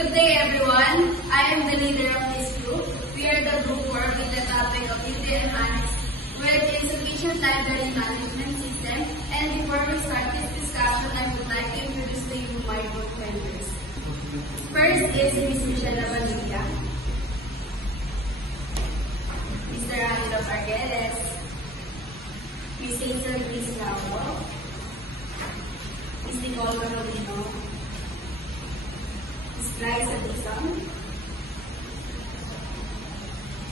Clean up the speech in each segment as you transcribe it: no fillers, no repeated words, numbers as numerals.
Good day, everyone. I am the leader of this group. We are the group work with the topic of UTM with insufficient library management system. And before we start this discussion, I would like to introduce to you my group members. First is Ms. Michelle Lavanilla, Mr. Angelo Arguelles, Ms. Hazel Grace Lauro, Ms. Nicole Carolino, Ms. Glyza Dizon,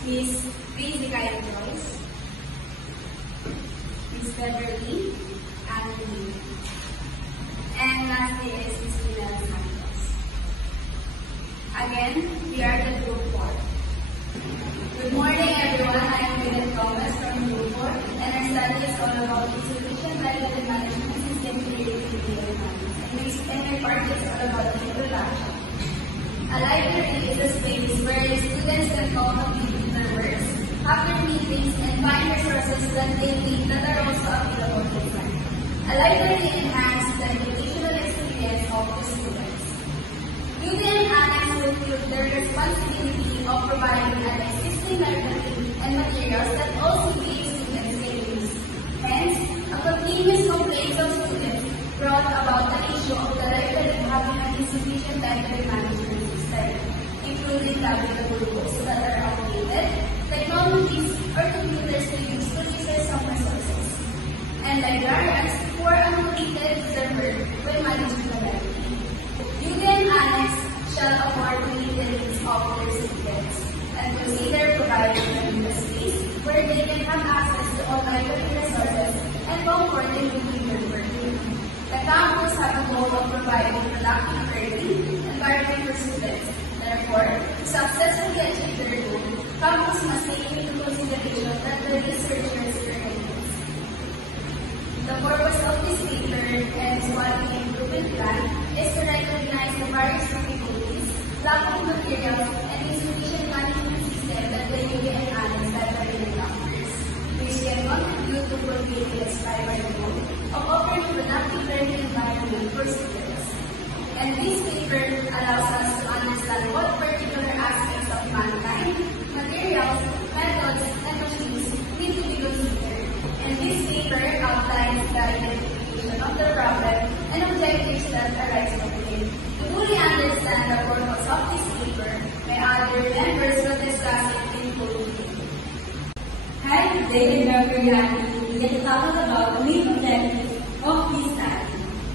Ms. Grace Vicario Joyce, Ms. Beverly Anthony, and lastly is Ms. Pinel Santos. Again, we are the group 4. Good morning, everyone. I am Dylan Thomas from Group 4, and our study is all about insufficient library management system created in the and my part is all about the introduction. A library is a space where students can come up with their works, have their meetings, and find resources that they need that are also available to them. A library enhances the educational experience of the students. UTM Annex will feel their responsibility of providing an existing library and materials that also give students their use. Hence, a continuous complaint of students brought about the issue of the library having an insufficient library management system, including navigable books that are outdated, technologies or computers to use to research some resources, and librarians who are unmotivated to their work when managing the library. UTM Annex shall afford to meet the needs of their students and consider providing them a space where they can have access to all library resources and comfort in doing their work. The campus has a goal of providing productive learning environment for students. Therefore, to successfully achieve their goal, campus must take into consideration that the researchers' requirements. The purpose of this paper and its quality improvement plan is to recognize the various difficulties, lack of materials, and insufficient management system that the UTM Annex library encounters, which can contribute to fulfill its primary goal of offering a productive learning environment for students. And this paper allows us to understand what particular aspects of mankind, materials, methods, and machines need to be considered. And this paper outlines the identification of the problem and objectives that arise from it. To fully understand the purpose of this paper, my other members will discuss it in full detail. Hi, today we are very happy to talk about the main objectives of this study.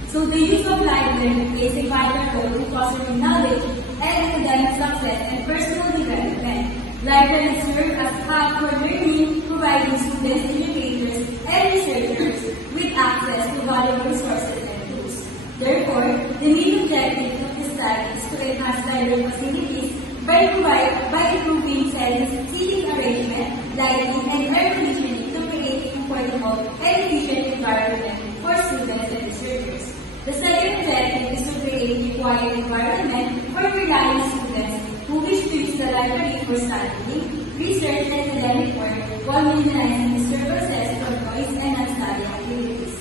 So the use of library plays a vital role in fostering knowledge and academic success and personal development. Libraries serve as hub for learning, providing students, educators, and researchers with access to valuable resources and tools. Therefore, the main objective of this study is to enhance library facilities by improving seating arrangement, lighting, and air conditioning to create a comfortable and efficient environment for students and researchers. The second objective is to create a quiet environment for relying students who wish to use the library for studying, research, and academic work while minimizing disturbances from noise and non-study activities.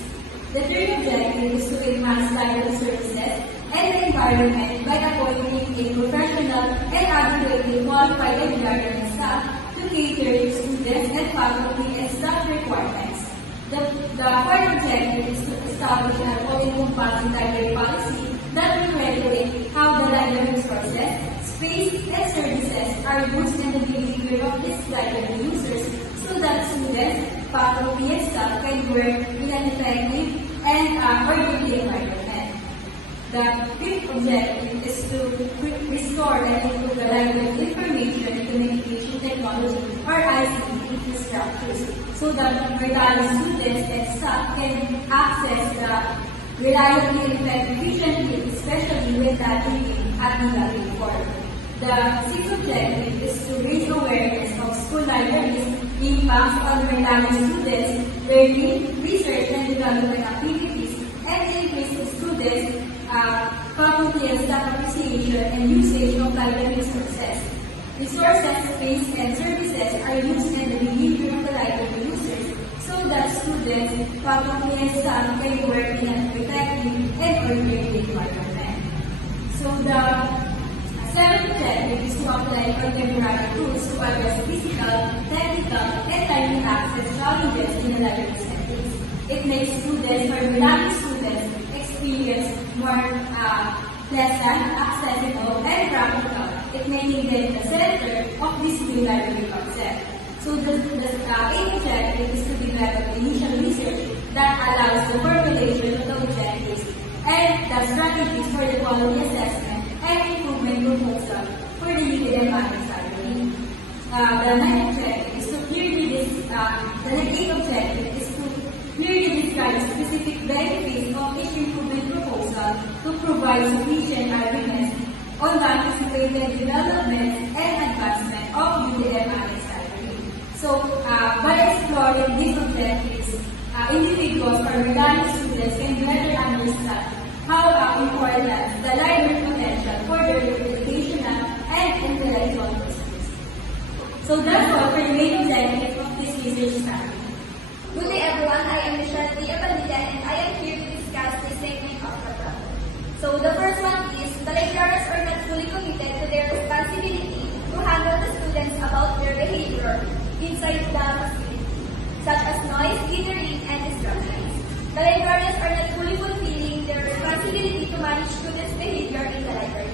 The third objective is to enhance library services and the environment by appointing a professional and adequately qualified librarian staff to cater to students and faculty and staff requirements. The fourth objective is to establish an all-encompassing library policy that will regulate how the library resources, space, and services are used and the behavior of these library users so that students, faculty, and staff can work in an effective and orderly environment. The fifth objective is to restore and improve the library information and communication technology or ICT infrastructures so that regardless students and staff can access the reliably and efficiently, especially when navigating at the library form. The sixth objective is to raise awareness of school libraries, impacts on reliable students, learning, research, and development activities, and increase the students' faculty and staff appreciation and usage of library resources. Resources, space, and services are used in the behavior of the library users so that students, faculty, and staff can work in an effective and orderly environment. So the Seventh objective is to apply contemporary tools to address physical, technical, and timely access challenges in the library settings. It makes students or learning students experience more pleasant, accessible, and practical. It making them the center of this new library concept. So the aim objective is to develop initial research that allows the formulation of the objectives and the strategies for the quality assessment and improvement proposal for the UTM Managed Library. The ninth objective is to clearly describe specific benefits of each improvement proposal to provide sufficient arguments on the anticipated development and advancement of UTM Managed Library. So, by exploring these objectives, individuals or regarding students can better understand how important the library potential for their educational and intellectual pursuits. So that's all for the main objective of this research study. Good day everyone, I am Michelle Tia Bandila and I am here to discuss this segment of the problem. So the first one is, the librarians are not fully committed to their responsibility to handle the students about their behavior inside the facility, such as noise, littering, and distractions. The librarians are not fully fulfilling their responsibility to manage students' behavior in the library.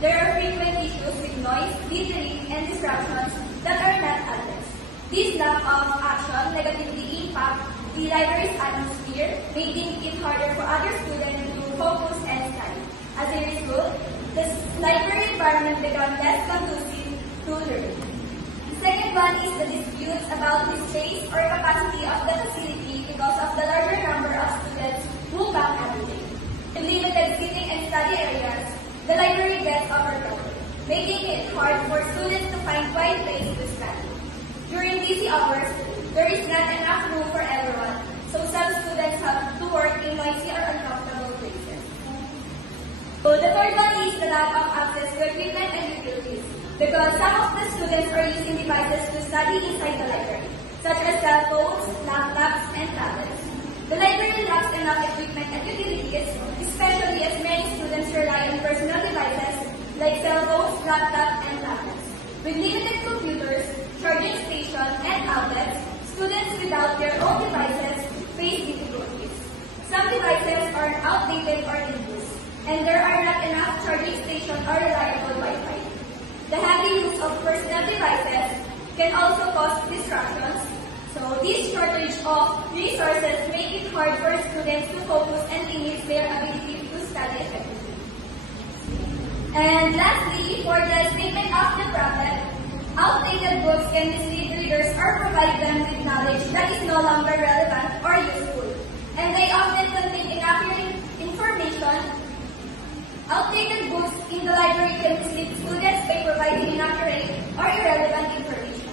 There are frequent issues with noise, littering, and distractions that are not addressed. This lack of action negatively impacts the library's atmosphere, making it harder for other students to focus and study. As a result, the library environment becomes less conducive to learning. The second one is the disputes about the space or capacity of the facility because of the larger number of students who come every day. In limited sitting and study areas, the library gets overcrowded, making it hard for students to find quiet place to study. During busy hours, there is not enough room for everyone, so some students have to work in noisy or uncomfortable places. So the third one is the lack of access to equipment and utilities, because some of the students are using devices to study inside the library, such as cell phones, laptops, and tablets. The library lacks enough equipment and utilities, especially as many students rely on personal devices like cell phones, laptops, and tablets. With limited computers, charging stations, and outlets, students without their own devices face difficulties. Some devices are outdated or in use, and there are not enough charging stations or reliable Wi-Fi. The heavy use of personal devices can also cause distractions, so this shortage of resources make it hard for students to focus and limit their ability to study effectively. And lastly, for the statement of the problem, outdated books can mislead readers or provide them with knowledge that is no longer relevant or useful, and they often contain inaccurate information. Outdated books in the library can mislead students by providing inaccurate or irrelevant information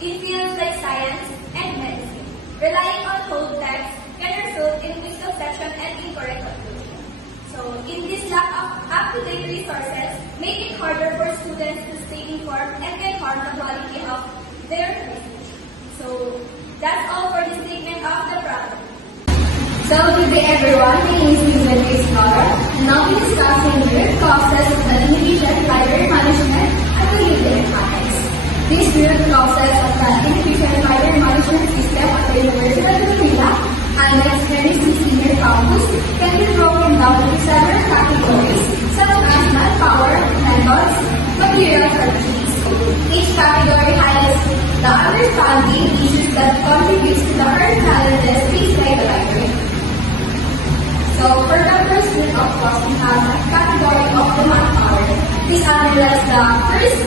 in fields like science and medicine. Relying on cold text can result in misconception and incorrect conclusion. So, in this lack of up-to-date resources, make it harder for students to stay informed and can harm the quality of their research. So, that's all for the statement of the problem. So, good day everyone, my name is Susan Grace Laura, and I'll be discussing here the process of the Individual Library Management at the UTM Campus. This group process of the Individual Library Management System at the University of Manila and its very senior campus can be broken down into several categories such as manpower, methods, materials, or fees. Each category highlights the understanding issues that contributes to the current challenges faced by the library. So, for the first group of course, we have a category of the manpower. This analyzes the first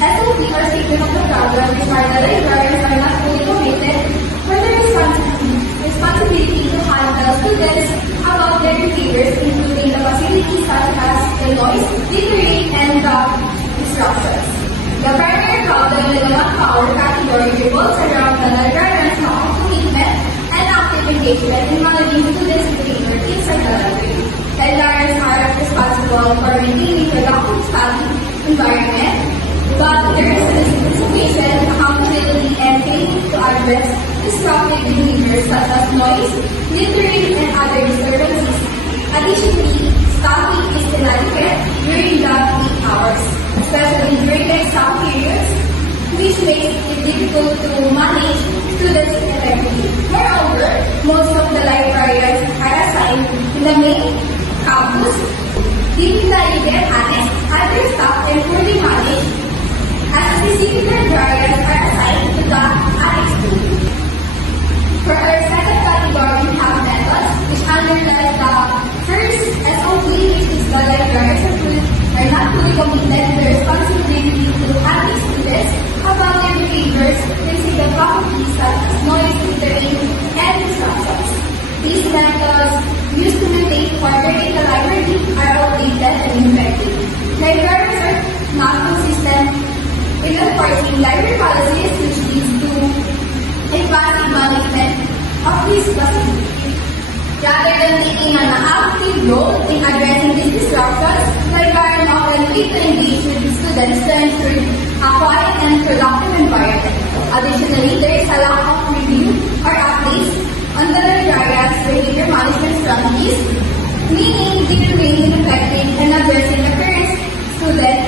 SOP or statement of the problem, which are the librarians are not fully committed for the responsibility to handle students about their behaviors, including the facilities such as the noise, littering, and the disruptions. The primary problem in the manpower category revolves around the librarians' lack of commitment and active engagement in managing students' behavior inside the library. Librarians are responsible for maintaining productive study environment, but there is insufficient accountability and training to address disruptive behaviors such as noise, littering, and other disturbances. Additionally, staffing is inadequate during the peak hours. especially during the exam periods, which makes it difficult to manage students effectively. Moreover, most of the librarians are assigned in the main campus, leaving the Indian annex understaffed and poorly managed, and specific librarians are assigned to the annex school. For our second category, we have methods, which underlies the first SOP, which is the librarians are not fully committed to the responsibility to handle students about their behaviors facing the properties such as noise, littering, and disruptions. These methods used to maintain order in the library are outdated and ineffective. Librarians are not consistent in enforcing library policies, which leads to effective management of these facilities. Rather than taking an active role in addressing these disruptions, librarians often fail to engage with students to ensure a quiet and productive environment. Additionally, there is a lack of review or updates on the librarian's behavior management strategies, meaning they remain ineffective in addressing the current student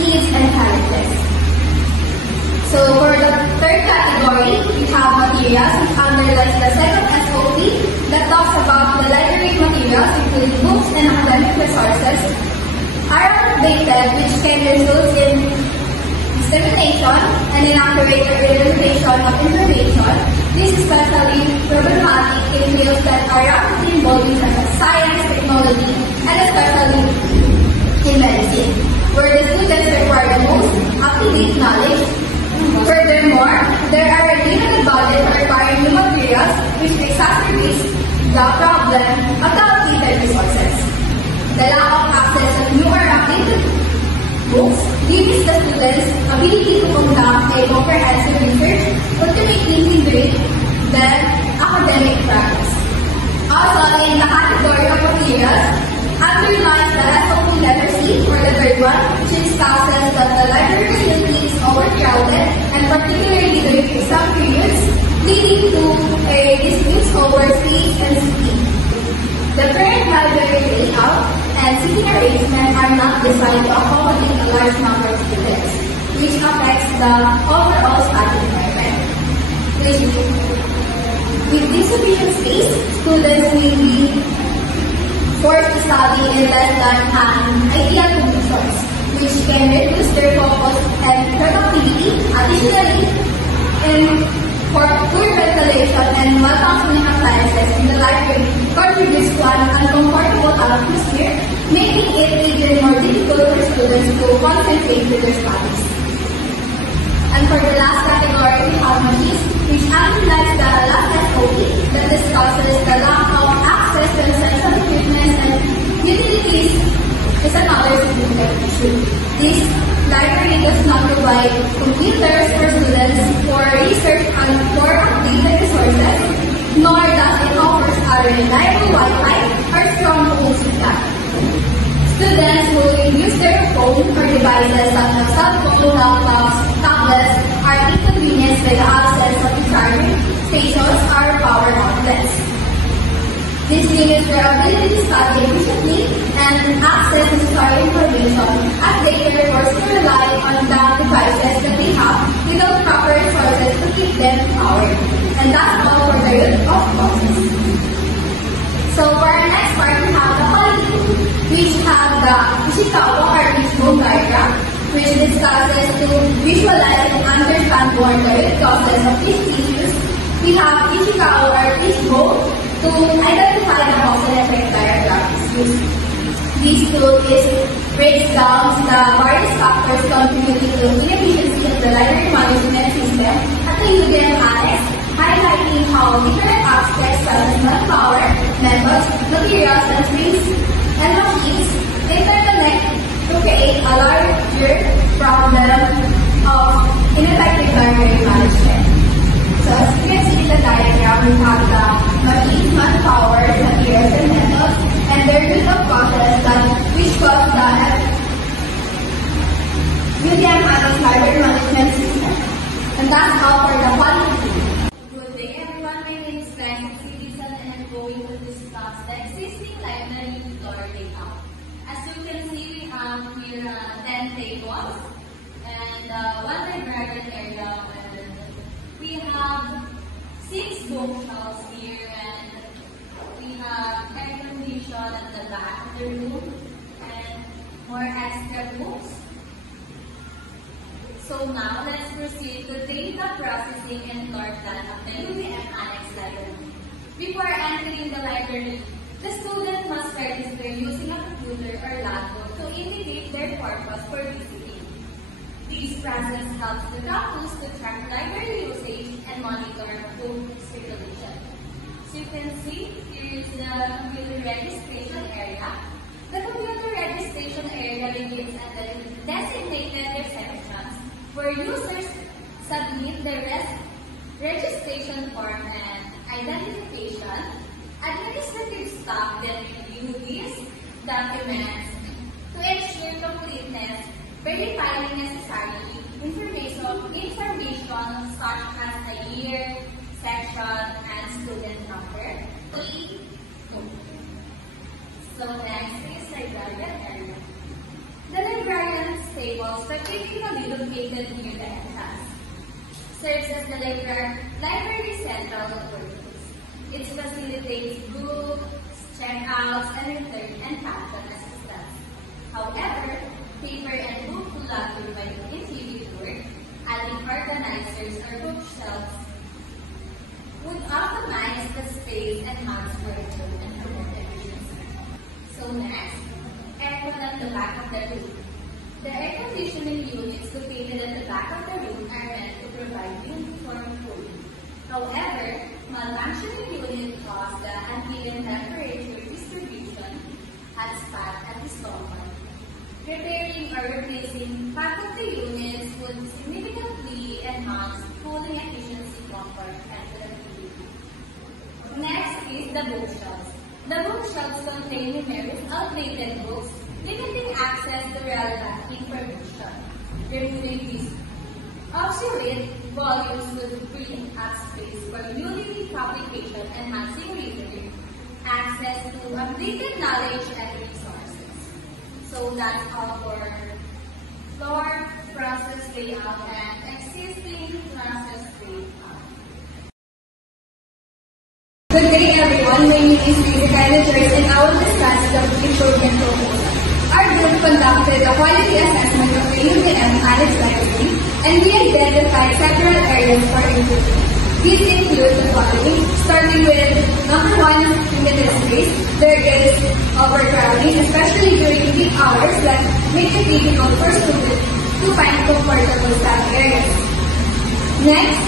needs and challenges. So for the third category, we have materials, which underlies the second SOP that talks about the library materials, including books and academic resources, are outdated, which can result in dissemination and inaccurate representation of information. This is especially problematic in fields that are rapidly evolving such as science, technology, and especially in medicine, where the students require the most up-to-date knowledge. Furthermore, there are limited budgets for acquiring new materials, which exacerbates the problem of the outdated resources. The lack of access to new or updated books limits the students' ability to conduct a comprehensive research, ultimately hindering their academic practice. Also, in the category of materials, underlines the SOP letter C, or the third one, which discusses that the library facility is overcrowded, and particularly during exam periods, leading to a dispute over space and speed. The current library layout and seating arrangement are not designed to accommodate a large number of students, which affects the overall study environment. With insufficient space, students will be forced to study in less than an ideal conditions, which can reduce their focus and productivity. Additionally, for poor ventilation and malfunctioning appliances in the library contributes to an uncomfortable atmosphere, making it even more difficult for students to concentrate with their studies. And for the last category, we have machines, which analyze the last SOP that discusses the lack of access to essential equipment and utilities is another significant issue. This library does not provide computers for students for research and for updated resources, nor does it offer a reliable Wi-Fi or strong phone signal. Students who use their phone or devices such as cell phone, laptops, tablets are inconvenienced by the absence of charging stations or power outlets. This limits their ability to study efficiently and access necessary information, as they are forced to rely on the devices that they have without proper resources to keep them powered. And that's all for the use of office. So for our next part, we have the quality, which have the Ishikawa or Fishbone diagram, which discusses to visualize and understand more the root causes of these issues. We have Ishikawa or Fishbone to identify the cause and effect diagram is used. This tool breaks down the various factors contributing to inefficiency of the library management system at the UDM Annex, highlighting how different aspects such as manpower, methods, materials, and things and machines interconnect to create a larger problem of ineffective library management. So as you can see in the diagram, we have the machine, manpower, materials, and methods, and their root of causes which cause the UDM Annex library management system. And that's all for the quality. Good day everyone, my name is Frank Citizen and I'm going to discuss the existing library floor layout. As you can see, we have here here 10 tables and one librarian area. And we have 6 bookshelves here, and we have air condition at the back of the room and more extra books. So now let's proceed to data processing and floor plan of the UVM Annex Library. Before entering the library, the student must register using a computer or laptop to indicate their purpose for visiting. This process helps the campus to track library usage and monitor book circulation. So you can see, here is the computer registration area. The computer registration area begins at the designated receptions where users submit their registration form and identification. Administrative staff then review these documents to ensure completeness, verifying necessary information such as the year, section, and student number. So next is librarian area. The librarian's table, strategically located near the entrance, serves as the library central purpose. It facilitates books, checkouts, and return and caption assistance. However, paper and book collateral by individual, adding organizers or bookshelves would optimize the space and enhance workflow and promote efficiency. So next, aircon at the back of the room. The air conditioning units located at the back of the room are meant to provide uniform cooling. However, malfunctioning unit cause the uneven temperature distribution at spot at the stomach. Repairing or replacing part of the units would significantly enhance cooling efficiency, comfort, and productivity. Next is the bookshelves. The bookshelves contain numerous outdated books, limiting access to relevant information. Removing these obsolete volumes would free up space for newly publication, enhancing reader access to updated knowledge and resources. So that's all for floor, process layout, and existing process layout. Good day everyone, my name is Jessica and I will discuss the improvement proposal. Our group conducted a quality assessment of the UVM Annex Library and we identified several areas for improvement. These include the following, starting with number 1, limited space. There is overcrowding, especially during peak hours that make it difficult for students to find comfortable staff areas. Next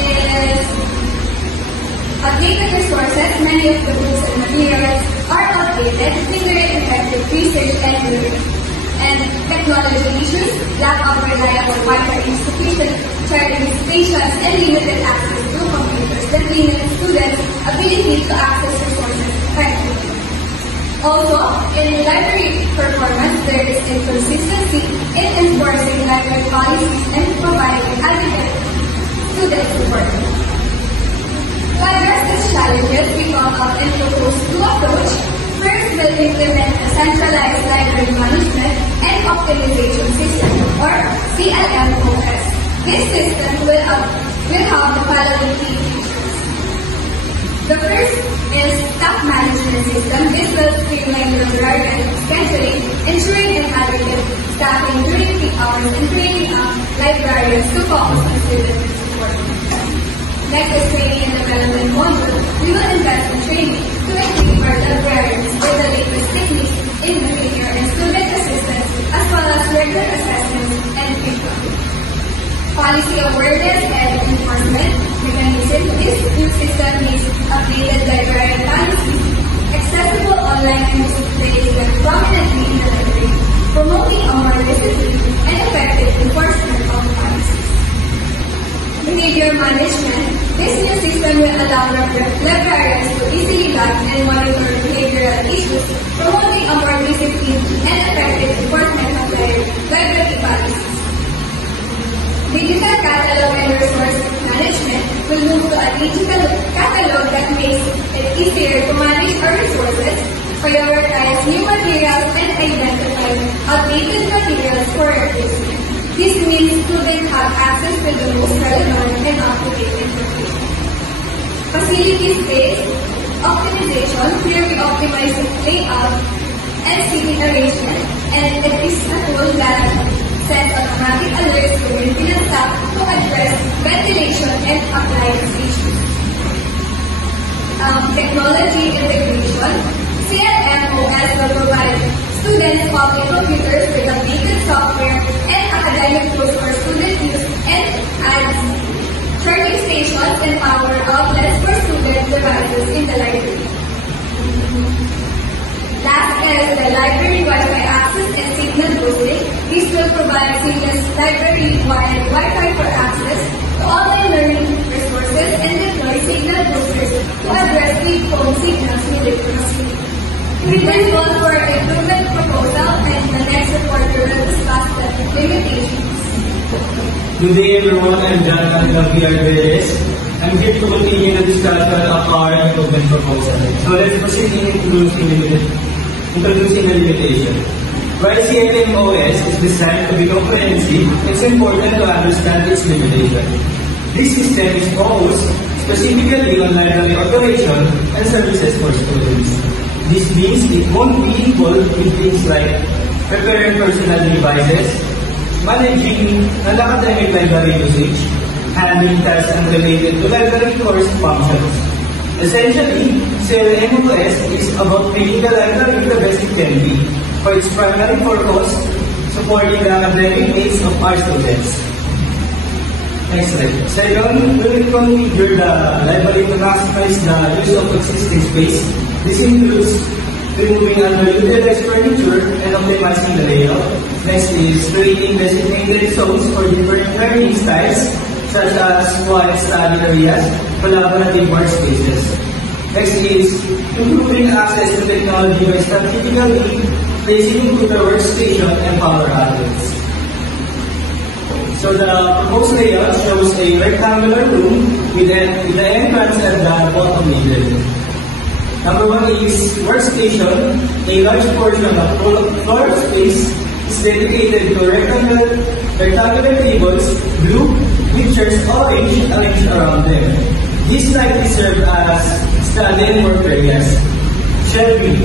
is outdated resources. Many of the books and materials are outdated, hindering effective research and learning. And technology issues, lack of reliable Wi-Fi, insufficient charging stations, and limited access to computers that limit students' ability to access resources effectively. Also, in library performance, there is inconsistency in enforcing library policies and providing adequate student support. To address these challenges, we come up and propose two approaches. First, we'll implement a centralized library management and optimization system, or CLMOS. This system will have the following key features. The first is staff management system. This will streamline the library scheduling, ensuring adequate staffing during peak hours and training librarians to focus on student support. Next is training and development module. We will invest in training to equip our librarians with the latest techniques in behavior and student assistance, as well as regular assessments and feedback. Policy awareness and enforcement mechanism. This new system needs updated librarian policies, accessible online and displays that prominently in the library, promoting a more disciplined and effective enforcement of policies. Behavior management. This new system will allow librarians to easily log and monitor behavioral issues, promoting a more disciplined and effective enforcement of library policies. Digital catalog and resource management will move to a digital catalog that makes it easier to manage our resources, prioritize new materials, and identify outdated materials for replacement. This means students have access to the most relevant and up-to-date information. Facilities-based optimization, here we optimize layout and seating arrangement, and it is a tool that sends automatic alerts to maintenance staff to address ventilation and appliance issues. Technology integration, CRMOS will provide students public computers with updated software and academic tools for student use and adds charging stations and power outlets for student devices in the library. Last is the library Wi-Fi access and signal boosting. This will provide seamless library-wide Wi-Fi for access to online learning resources and deploy signal boosters to address weak phone signals within the facility. We will call for an improvement proposal, and the next reporter will discuss the limitations. Good day everyone, I'm Jonathan Gaviar-Perez. I'm here to continue the discussion of our improvement proposal. So let's proceed in introducing the limitation. While CRMOS is designed to be comprehensive, it's important to understand its limitation. This system is focused specifically on library operation and services for students. This means it won't be involved in things like preparing personal devices, managing non-academic library usage, handling tasks unrelated to library course functions. Essentially, CRMOS is about making the library the best it can be for its primary purpose, supporting the academic needs of our students. Next slide. Second, we will configure the library to maximize the use of existing space. This includes removing underutilized furniture and optimizing the layout. Next is creating designated zones for different learning styles, such as quiet study areas, collaborative workspaces. Next is improving access to technology by strategically placing computer workstation and power outlets. So the proposed layout shows a rectangular room with the entrance at the bottom middle. Number one is workstation. A large portion of floor space is dedicated to rectangular tables, blue, with chairs orange arranged around them. These likely serve as study and work areas. Shelving.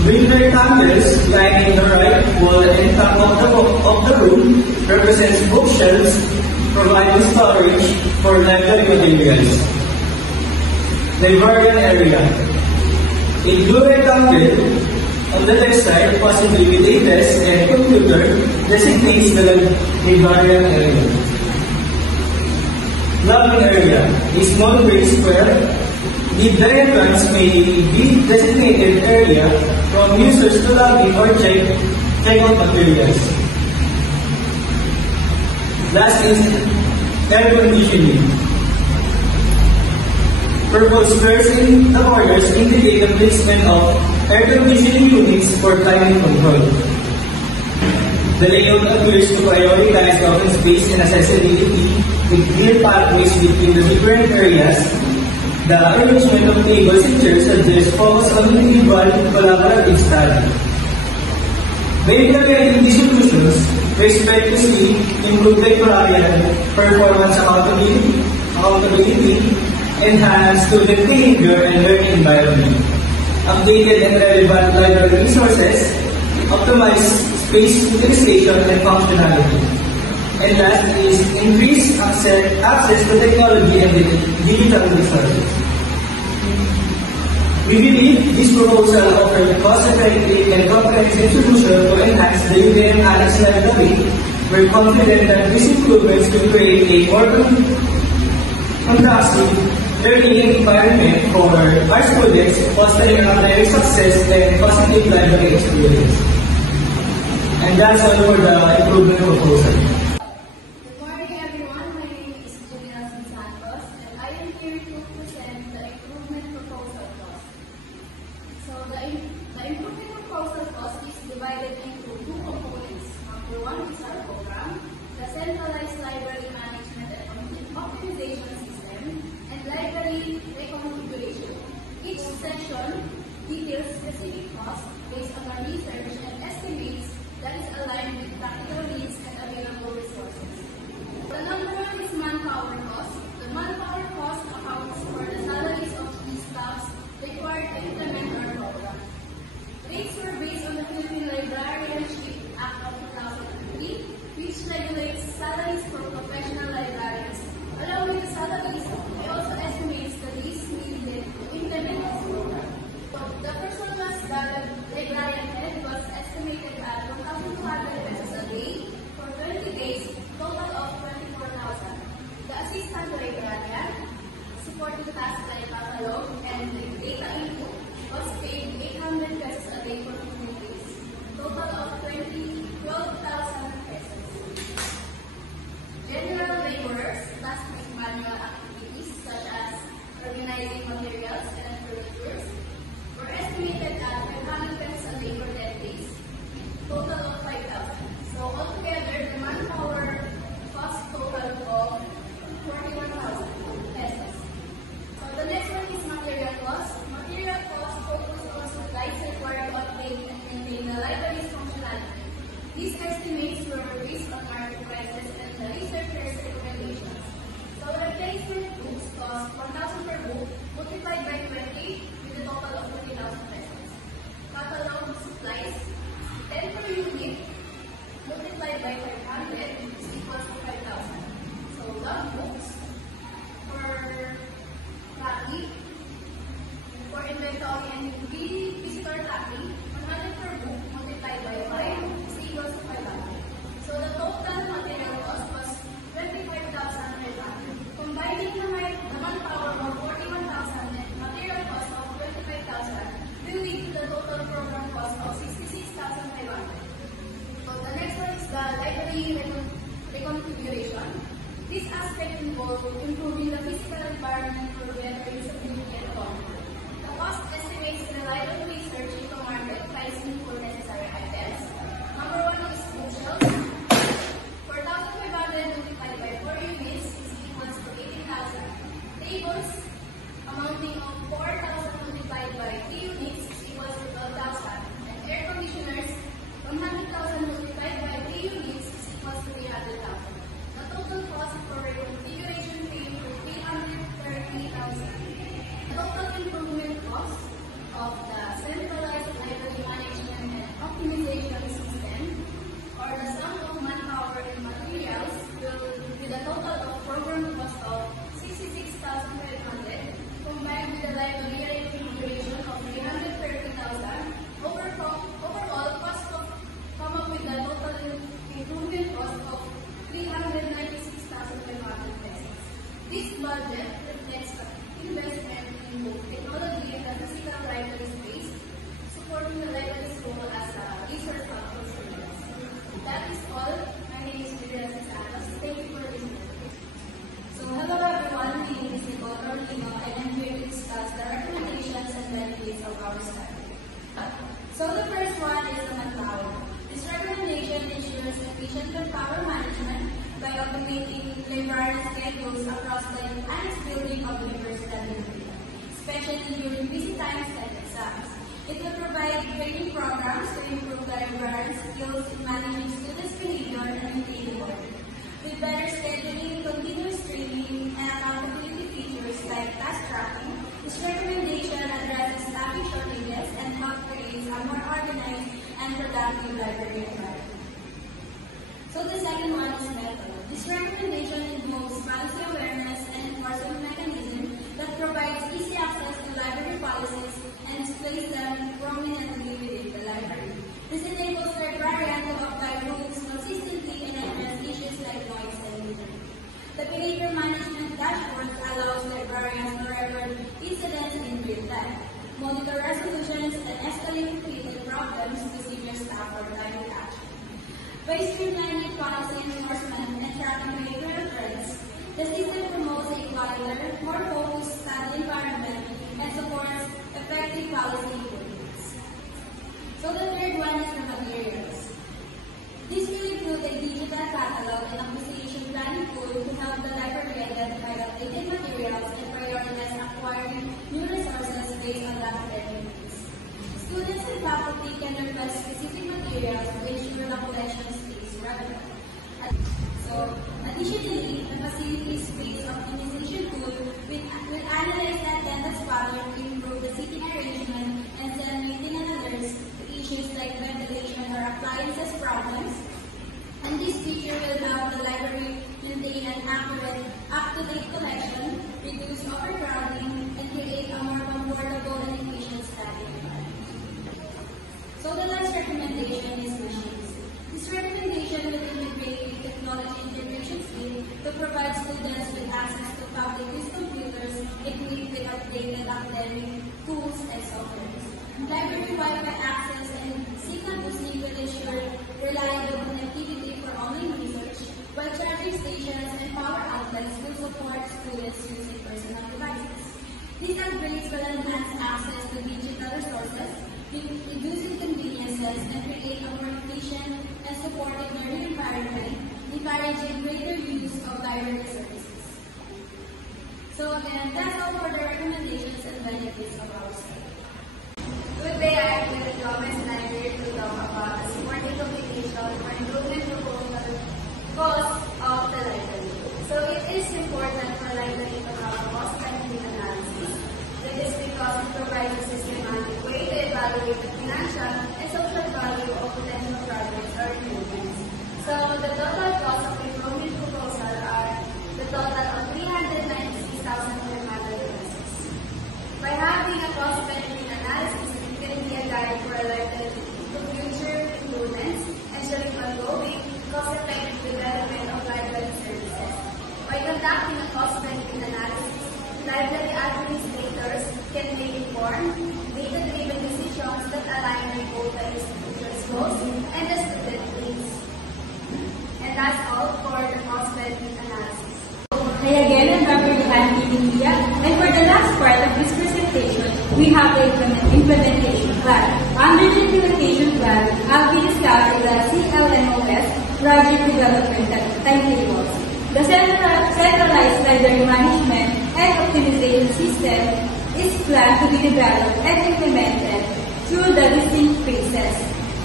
With rectangles lining the right wall and top of the room represents bookshelves, providing storage for library materials. Librarian area. A blue rectangle on the left side, possibly with a desk and computer, designates the librarian area. Lobby area. A small gray square. The entrance may be designated area from users to lobby or check out materials. Last is air conditioning. Purple squares in the corners indicate the placement of air conditioning units for climate control. The layout appears to prioritize open space and accessibility with clear pathways between the different areas. The arrangement of tables and chairs suggests focus on individual collaborative study. By implementing these solutions, we expect to see improved librarian performance accountability, enhanced student behavior and learning environment, updated and relevant library resources, optimized space utilization and functionality. And last is increased access to technology and digital resources. We believe this proposal offers a cost-effective and comprehensive solution to enhance the UVM Annex Library. We're confident that these improvements will create a more conducive learning environment for our students, fostering academic success and positive library experience. And that's all for the improvement proposal. Good morning, everyone. My name is Janelle Santos, and I am here to present the improvement proposal cost. So the improvement proposal cost is divided into two components. Number one is our program, the centralized library management and optimization system, and library reconfiguration. Each section details So the first one is the manpower. This recommendation ensures efficient manpower management by automating librarian schedules across the annex building of university library, especially during busy times and exams. It will provide training programs to improve the librarian skills in managing students' behavior and maintaining order. With better scheduling, continuous training, and accountability features like task tracking, this recommendation addresses staffing shortages and helps create a more organized and productive library environment. So the second one is method. This recommendation involves policy awareness and enforcement mechanism that provides easy access to library policies and displays them prominently within the library. This enables librarians to apply rules consistently and address issues like noise and litter. The behavior management dashboard allows librarians to record incidents in real time, monitor resolutions, and escalate repeated problems to senior staff for timely action. By streamlining policy enforcement and tracking behavioral trends, the system promotes a quieter, more focused study environment and supports effective policy improvements. So the third one is the materials. This will include a digital catalog and acquisition planning tool to help the library identify updated materials and prioritize acquiring new resources based on the academic needs. Students and faculty can request specific materials to ensure the collection stays relevant. So, additionally, the facility space optimization tool will analyze the attendance pattern to improve the seating arrangement and send maintenance alerts to issues like ventilation or appliances problems. And this feature will help the library maintain an accurate, up-to-date collection, reduce overcrowding, and create a more comfortable and efficient study environment. So the last recommendation is machines. This recommendation will integrate a technology integration scheme to provide students with access to public use computers equipped with updated academic tools and software. Library Wi-Fi access and signal boosting will ensure reliable connectivity for online research, while charging stations and power outlets will support students using personal devices. These upgrades will enhance access to digital resources, reduce inconveniences, and create a more efficient and supportive learning environment, encouraging greater use of library services. So again, that's all for the recommendations and benefits of our state. Good day, I am Mary Gomez and I am here to talk about the supporting communication or improvement proposal cost of the library. So it is important for library to have a cost-benefit analysis. That is because it provides a systematic way to evaluate the financial and social value of potential projects or improvements. So the total cost of the improvement proposal are the total of 396,500 pesos. By having a cost-benefit analysis, be a guide for a library to future improvements, ensuring ongoing, cost-effective development of library services. By conducting a cost-benefit analysis, library administrators can make informed, data-driven decisions that align with both the institution's goals and the student needs. And that's all for the cost-benefit analysis. Hi again, I'm Dr. Johanny India, and for the last part of this presentation, we have the implementation plan. Under the implementation plan, I'll be discussing the CLMOS project development timetables. The centralized library management and optimization system is planned to be developed and implemented through the distinct phases.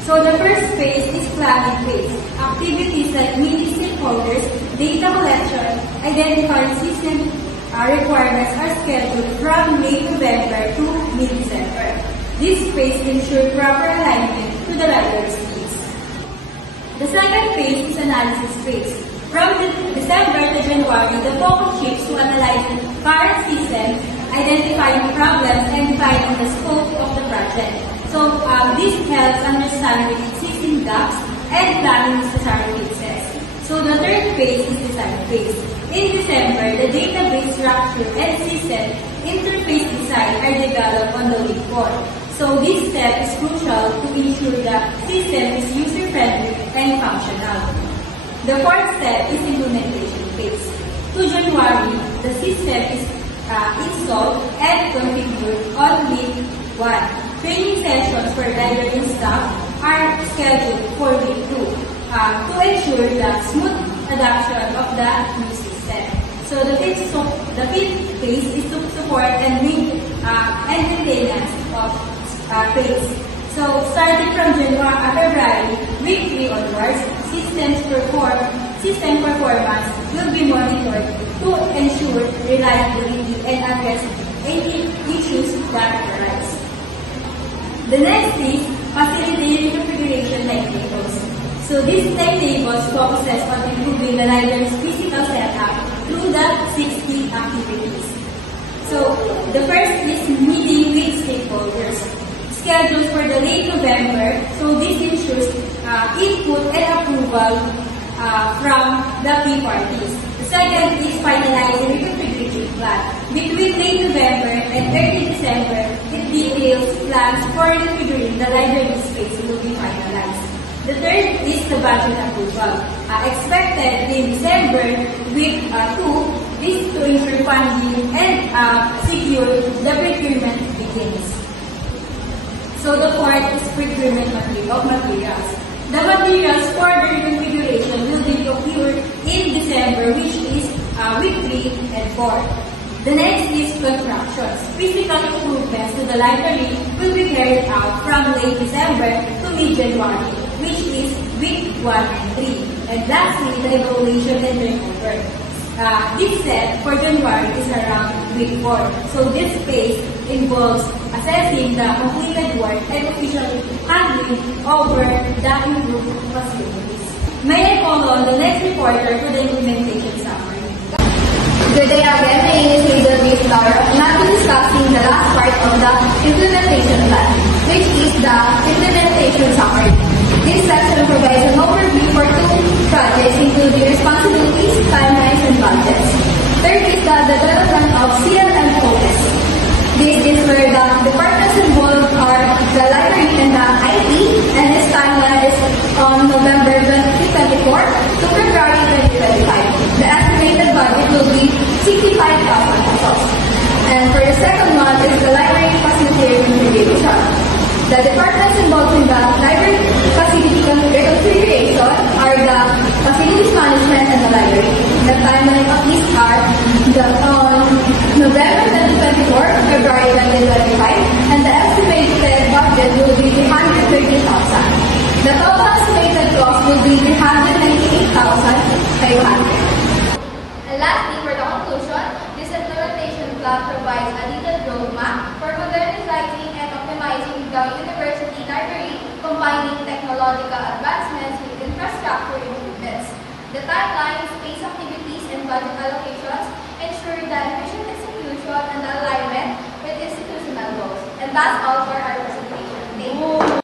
So the first phase is planning phase. Activities like meeting stakeholders, data collection, identifying system requirements are scheduled from late November to mid-December. This phase ensures proper alignment to the library's needs. The second phase is analysis phase. From December to January, the focus shifts to analyzing current system, identifying problems, and defining the scope of the project. So this helps understand the existing gaps and planning necessary fixes. So the third phase is design phase. In December, the database structure and system interface design are developed on the whiteboard. So this step is crucial to ensure the system is user-friendly and functional. The fourth step is implementation phase. To January, the system is installed and configured on week 1. training sessions for library staff are scheduled for week 2 to ensure the smooth adoption of the new system. So the fifth phase is to support and maintenance of trades. So starting from February, week 3 onwards, system performance will be monitored to ensure reliability and address any issues that arise. The next is facilitating configuration timetables. So this timetables focuses on improving the library's physical setup through the 60 activities. So the first is meeting with stakeholders, scheduled for the late November. So this ensures input and approval from the key parties. The second is finalizing the configuration plan. Between late November and early December, it details plans for configuring the library space will be finalized. The third is the budget approval. Expected in December, week 2 is to ensure funding and secure the procurement begins. So the fourth is procurement of materials. The materials for the configuration will be procured in December, which is week 3 and 4. The next is constructions. Physical improvements to the library will be carried out from late December to mid-January, which is week 1 and 3. And lastly, the evaluation and turnover. This set for January is around week 4. So this phase involves assessing the completed work and officially handing over the improved facilities. May I call on the next reporter for the implementation summary. Good day again, my name is Hazel B. Laura, and I'll be discussing the last part of the implementation plan, which is the implementation summary. This section provides an overview for 2 projects, including responsibilities, timelines, and budgets. Third is the development of CLMOS. This is where the departments involved are the library and the IT, and this timeline is on November 2024 to February 2025. The estimated budget will be 65,000 pesos. And for the second one is the library facility configuration. The departments involved in the library facility configuration are the facilities management and the library. The timeline of these are on November 2024, February 2025, and the estimated budget will be 330,000. The total estimated cost will be 398,500. And lastly, for the conclusion, this implementation plan provides a detailed roadmap for modernizing and optimizing the university library, combining technological advancements with infrastructure improvements. The timeline, space activities, and budget allocations ensure the efficient execution and alignment with institutional goals. And that's all for our presentation. Thank you.